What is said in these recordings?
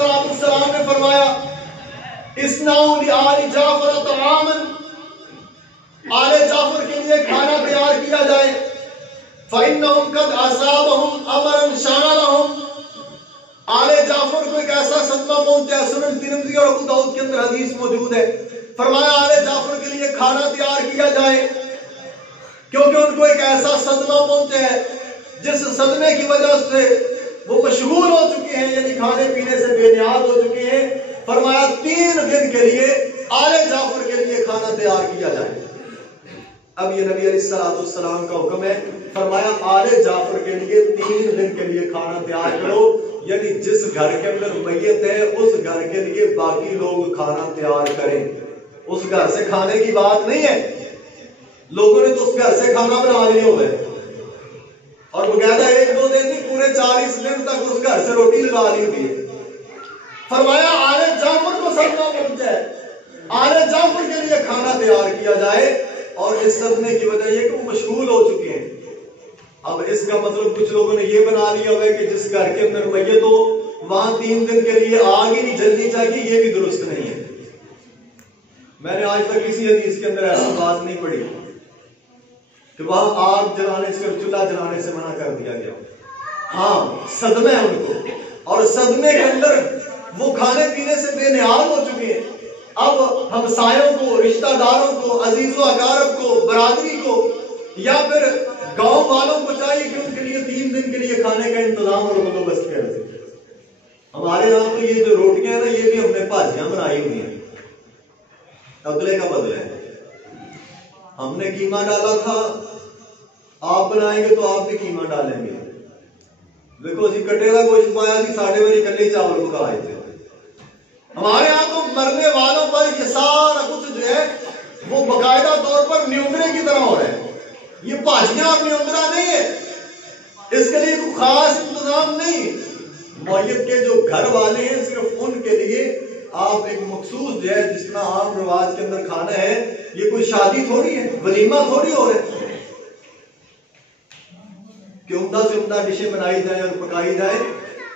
अलैहिस्सलाम ने फरमाया इस्नाउ लि आलि जाफर तआमन, आले जाफर के लिए खाना तैयार किया जाए। फ़इन्नहुम कद असाबहुम अमरन शागलहुम, आले जाफर को एक ऐसा सदमा पहुंचा है। सुनन तिरमिज़ी और अबू दाऊद के अंदर हदीस मौजूद है। फरमाया आले जाफर के लिए खाना तैयार किया जाए, क्योंकि उनको एक ऐसा सदमा पहुंचा है जिस सदमे की वजह से वो मशगूल हो चुके हैं, यानी खाने पीने से बेनियाज हो चुके हैं। फरमाया 3 दिन के लिए आले जाफर के लिए खाना तैयार किया जाए। अब ये नबी अलैहिस्सलाम का हुक्म है। फरमाया आले जाफर के लिए 3 दिन के लिए खाना तैयार करो, यानी जिस घर के अंदर मैयत है उस घर के लिए बाकी लोग खाना तैयार करें। उस घर से खाने की बात नहीं है, लोगों ने तो उस घर से खाना बना लिए हुए और बकायदा 1-2 दिन नहीं, पूरे 40 दिन तक उस घर से रोटी लगा ली हुई है। फरमाया आले जाफर को सदमा पहुंचा है, आले जाफर के लिए खाना तैयार किया जाए। और इस सदमे की वजह यह कि वो मशगूल हो चुके हैं। अब इसका मतलब कुछ लोगों ने यह बना लिया हुआ है कि जिस घर के अंदर मैयत हो वहां 3 दिन के लिए आग ही नहीं जलनी चाहिए, ये भी दुरुस्त नहीं है। मैंने आज तक किसी हदीस के अंदर ऐसी बात नहीं पढ़ी कि वहां आग जलाने से, चूल्हा जलाने से मना कर दिया गया। हाँ, सदमे है उनको, और सदमे के अंदर वो खाने पीने से बेनियाज हो चुके हैं। अब हमसायों को, रिश्तेदारों को, अजीजो अकारब को, बरादरी को या फिर गांव वालों को चाहिए कि उनके लिए 3 दिन के लिए खाने का इंतजाम और बंदोबस्त कर दे। हमारे यहाँ तो ये जो रोटियां है ना, ये भी हमने भाजियां बनाई हुई हैं, अगले का बदले हमने कीमा डाला था, आप बनाएंगे तो आप भी कीमा डालेंगे। देखो जी कटे का गोश्त पाया थी, 1.5 कल्ले चावल पकाए थे। हमारे यहाँ तो मरने वालों पर ये सारा कुछ जो है वो बाकायदा तौर पर न्यूंदरे की तरह हो रहा है। ये भाजियां और न्यूंदरा नहीं है, इसके लिए कोई खास इंतजाम नहीं। मैयत के जो घर वाले हैं सिर्फ उनके लिए आप एक मखसूस जो है जिस तरह आम रिवाज के अंदर खाना है, ये कोई शादी थोड़ी है, वलीमा थोड़ी हो रहा है कि उम्दा से उम्दा डिशें बनाई जाए और पकाई जाए।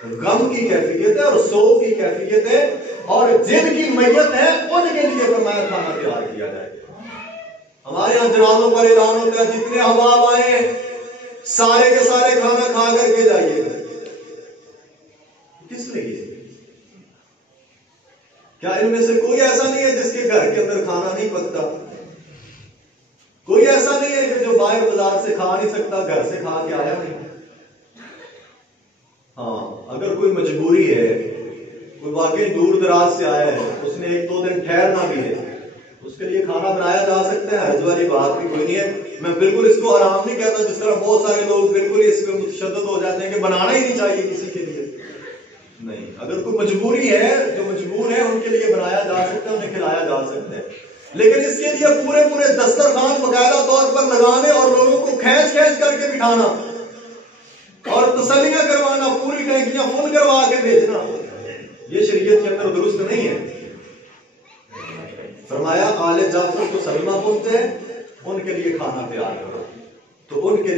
गम की कैफियत है और सोग की कैफियत है, और जिनकी मैयत है उनके लिए फरमाया खाना तैयार किया जाए। हमारे यहाँ जनाजों पर ऐलान होता है जितने अहबाब आए सारे के सारे खाना खा करके जाइएगा। किसने किया? क्या इनमें से कोई ऐसा नहीं है जिसके घर के अंदर खाना नहीं पकता? कोई ऐसा नहीं है कि जो बाहर बाजार से खा नहीं सकता, घर से खा के आया नहीं? हाँ, अगर कोई मजबूरी है, कोई वाकई दूर दराज से आया है, उसने 1-2 दिन ठहरना भी है, उसके लिए खाना बनाया जा सकता है, हर्ज वाली बात भी कोई नहीं है। मैं बिल्कुल इसको आराम नहीं कहता, जिस तरह बहुत सारे लोग बिल्कुल इस पे मुतशद्दिद हो जाते हैं कि बनाना ही नहीं चाहिए किसी के लिए। नहीं, अगर कोई मजबूरी है, जो मजबूर है उनके लिए बनाया जा सकता है, उन्हें खिलाया जा सकता है। लेकिन इसके लिए पूरे पूरे दस्तरखान बाकायदा तौर पर लगाने और लोगों को खींच करके बिठाना और तसल्लियां करवाना, पूरी टैंकियां फुल करवा के भेजना, ये शरीयत के अंदर दुरुस्त नहीं है। फरमाया आले जाफर को सदमा पहुंचे, उनके लिए खाना तैयार करो, तो उनके